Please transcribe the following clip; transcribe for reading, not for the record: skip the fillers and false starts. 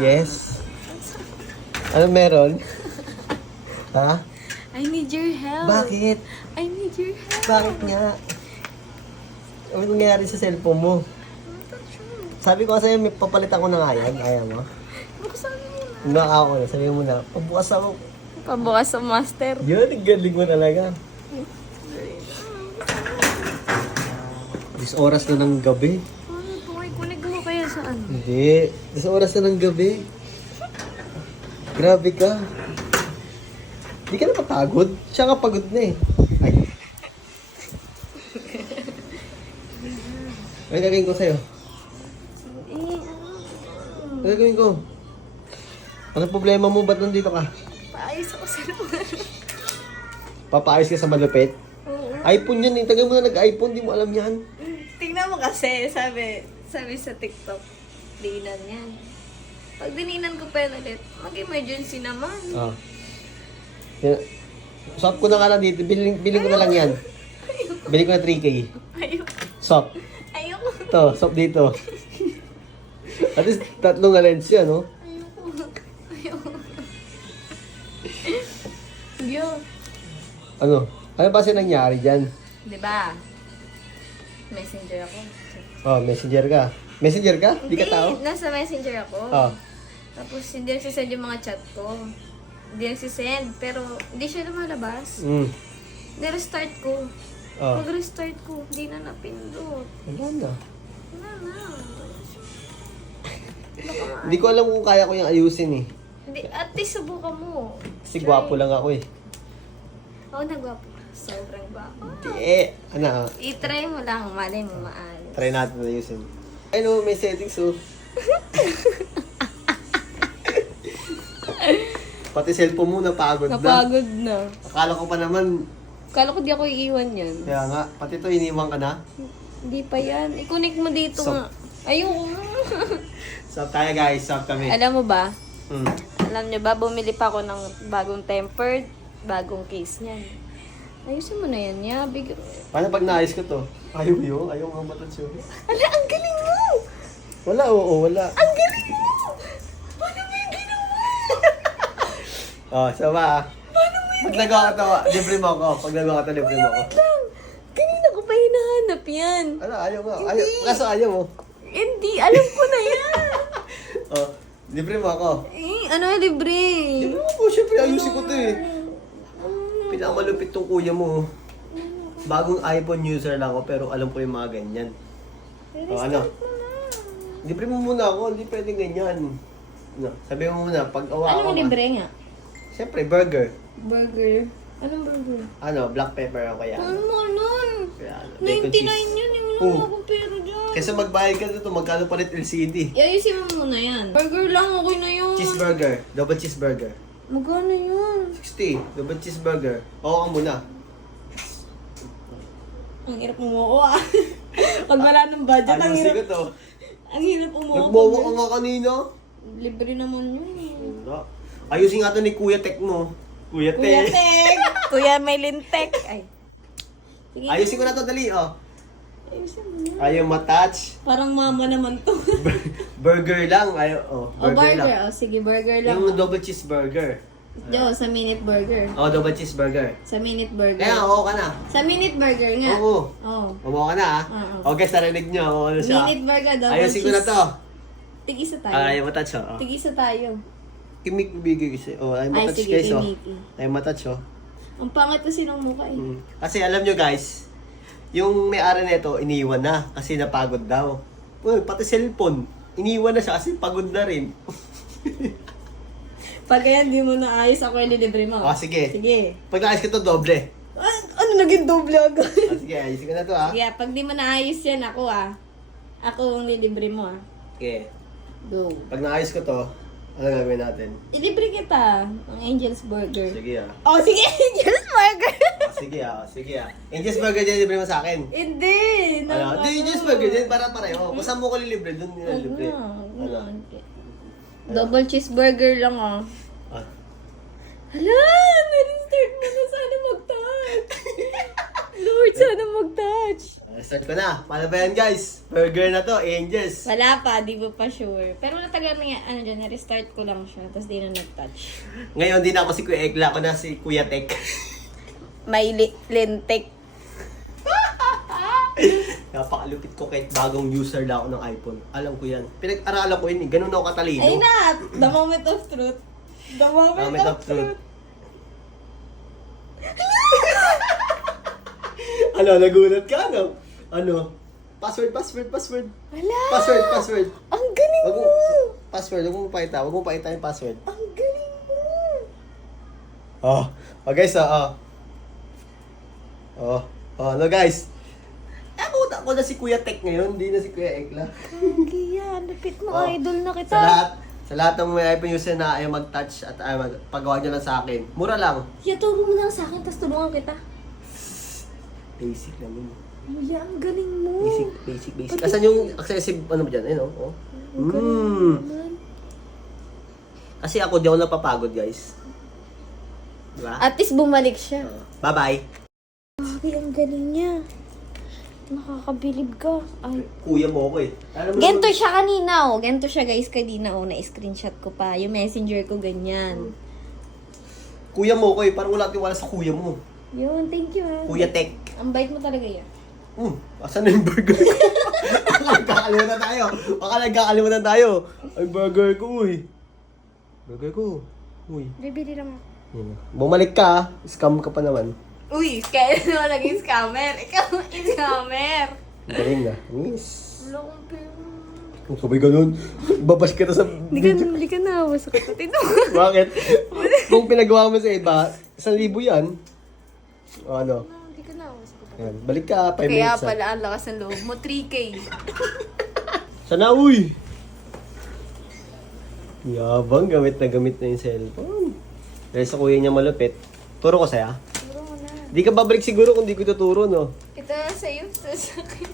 Yes. Ano meron? Ha? I need your help. Bakit? I need your help. Bakit nga? Ano nangyari sa cellphone mo? Sabi ko sa'yo, may papalitan ko na nga yan. Ayaw mo? Buksan mo na. Hindi ako na. Sabi mo na, pabukas ako. Pabukas sa master. Yun, ang galing mo talaga. 10 oras na ng gabi. Ano po? Kunig mo kaya saan? Hindi. 10 oras na ng gabi. Grabe ka. Hindi ka na papagod? Siya nga pagod na eh. Ay. Ano gagawin ko sa'yo? Ano gagawin ko? Anong problema mo? Ba't nandito ka? Paayos ako sa lugar. Papaayos ka sa malupit? Oo. iPhone yan eh. Tagal mo na nag-iPhone, di mo alam yan. Tingnan mo kasi, sabi sa TikTok, dinan yan. Pag dininan ko pa yun ulit, mag-emergency naman. Ah. Swap ko na nga lang dito. Biling ko na lang yan. Bili ko na 3K. Ayoko. Swap. Ayoko. Ito, swap dito. At least tatlong lens yan, no? Ayoko. Ayoko. Yo. Ano? Ano ba kasi nangyari dyan? Diba? Messenger ako. Oh, messenger ka. Messenger ka? Di ka tao? Nasa messenger ako. Oh. Tapos hindi nagsisend yung mga chat ko. Hindi nagsisend, pero hindi siya lumalabas. Nirestart ko. Oh. Pag-restart ko, hindi na napindot. Wala na. Wala na. Hindi ko alam kung kaya ko yung ayusin eh. Hindi, at least subukan mo. Kasi gwapo lang ako eh. Oo, nagwapo. Sobrang gwapo. Hindi. Ano? I-try mo lang, malay mo maalis. Try natin na ayusin. Ay no, may settings oh. Pati cellphone mo napagod na. Napagod na. Akala ko pa naman, Kala ko di ako iiwan yan. kaya nga, pati to iniwan ka na. Hindi pa yan. I-connect mo dito So- nga. Ayoko. Stop tayo guys, stop kami. Alam mo ba? Hmm. Alam niyo ba, bumili pa ako ng bagong tempered, bagong case niyan. Ayusin mo na yan, ya. Paano pag naayos ko to? Ayaw yun, ayaw nga matansyo. Ala, ang galing mo! Wala, oo, wala. Ang galing mo! Paano mo yung ginawa? Oh, sama ah. Pag nagawa ka to, libre mo ako. Pag nagawa ka to, libre mo ako. Wait lang! Kanina ko pa hinahanap yan. Ano, ayaw nga. Ayaw, kaso ayaw mo. Hindi, alam ko na yan. Oh, libre mo ako. Ano, libre? Libre mo ako, syempre ayusin ko to eh. Pinamalupit tong kuya mo. Bagong iPhone user lang ako, pero alam ko yung mga ganyan. Oh, ano? Libre mo muna ako, hindi pwedeng ganyan. No, sabi mo muna, pag awa ako. Anong libre nga? Siyempre, burger. Burger. Anong burger? Ano, black pepper ako kaya. Ano mo nun? Kaya, 99 bacon cheese. yun, yung Oh. wala akong pera dyan. Kaysa magbayad ka dito, magkano palit LCD? Ayusin mo muna yan. Burger lang, okay na yun. Cheeseburger, double cheeseburger. Magkano yun? 60, double cheeseburger. Oo ka muna. Ang hirap umuo ah. Pag wala ng budget, ang Ayusin ko hirap. to. Ang hirap umuo. Nagbawa ka nga kanina. Libre naman yun eh. Wala. Ayusin nga to ni Kuya Tek mo. Kuya Kuya Tek. Tek! Kuya may lintek. Ay. Sige. Ayusin ko na to, dali oh. Ayusin mo na. Ayaw matouch. Parang mama naman to. Burger lang. Ayaw, oh. O Burger burger. lang. O sige, burger lang. Yung double cheeseburger. Jo, sa minute burger. Oh, double cheeseburger. Sa minute burger. Kaya, oo ka na. Sa minute burger nga. Oo. Oo. Umuha ka na ah. Oo. O guys, narinig nyo. Oo, ano siya. Minute burger, double Ayusin ko na to. Tig-isa tayo. Ayaw matouch oh. Tig-isa tayo. Kimik bibigay kasi. Oh, ayaw Ay, matouch sige, guys oh. Kimiki. Ayaw matouch oh. Ang pangit kasi ng mukha eh. Kasi alam nyo guys, yung may-ari nito iniwan na kasi napagod daw. Uy, pati cellphone, iniwan na siya kasi pagod na rin. Pag kaya hindi mo naayos, ako yung lilibre mo. Ah, sige. Sige. Pag naayos ko to, doble. Ano naging doble agad? Ah, sige, ayusin ko na to ah. Sige, pag di mo naayos yan, ako ah. Ako ang lilibre mo ah. Okay. Go. Pag naayos ko to, ano gagawin natin? Ilibre kita. Ang Angel's Burger. Sige ah. Oh, sige, Angel's Burger! Sige ah, sige ah. Angel's Burger din libre mo sa akin. Hindi! Ano? Hindi, Angel's Burger din para pareho. Kung saan mo ko lilibre, doon nila libre. Ano? Double cheeseburger lang ah. Ah. Hala! Na-restart mo na sana mag-touch. Lord, sana mag-touch. Start ko na. Paano ba yan, guys? Burger na to, Angels. Wala pa, di ba pa sure. Pero natagal na yan, ano dyan, restart ko lang siya, tapos di na nag-touch. Ngayon, di na ako si Kuya Egla. Ako na si Kuya Tek. May lintik. Napakalupit ko kahit bagong user na ako ng iPhone. Alam ko yan. Pinag-aralan ko yun eh. Ganun ako katalino. Ay na! The moment of truth. The moment, Moment of of truth. truth. Ano, nagulat ka, ano? Ano? Password. Wala! Password. Ang galing Wag mo! mo, password, huwag mo pakita. Huwag mo pakita yung password. Ang galing mo! Oh guys, ano guys? Ako na si Kuya Tek ngayon, hindi na si Kuya Ekla. Kagi yan, lapit mo, Oh. idol na kita. Sa lahat ng may iPhone user na ayaw mag-touch at ayaw pagawa nyo lang sa akin. Mura lang. Yeah, turo mo lang sa akin, tapos tulungan kita. Basic lang yun. Kuya, ang galing mo. Basic. Asan yung accessible, ano ba dyan? Ayun, oh. Ang galing mo naman. Kasi ako, di ako napapagod, guys. Diba? At least bumalik siya. Bye-bye. Grabe, ang galing niya. Nakakabilib ka. Ay. Kuya mo ako eh. Alam mo Ganto naman- siya kanina, oh. Ganto siya, guys, kanina, oh. Na-screenshot ko pa. Yung messenger ko, ganyan. Kuya mo ako eh. Parang wala tiwala sa kuya mo. Yun, thank you, ha. Kuya Tek. Ang bait mo talaga yan. Asan na yung burger ko? Baka nagkakalimutan tayo. Ay, burger ko, uy. Burger ko. Uy. Bibili lang ako. Yan na. Bumalik ka, ah. Scam ka pa naman. Uy, kaya naman naging scammer. Ikaw ang scammer. Galing na. Miss. Wala akong pera. Kung sabay ganun, babash ka na sa Hindi ka na sa kapatid mo. Bakit? Kung pinagawa mo sa iba, 1,000 yan. O ano? Hindi ka na sa kapatid. Yan. Balik ka, 5 Kaya minutes. pala ang lakas ng loob mo, 3K. Sana, uy! Yabang, gamit na yung cellphone. Dahil sa kuya niya malupit. Turo ko saya. Turo mo na. Di ka babalik siguro kung di ko tuturo, no? Ito sa'yo, ito sa akin.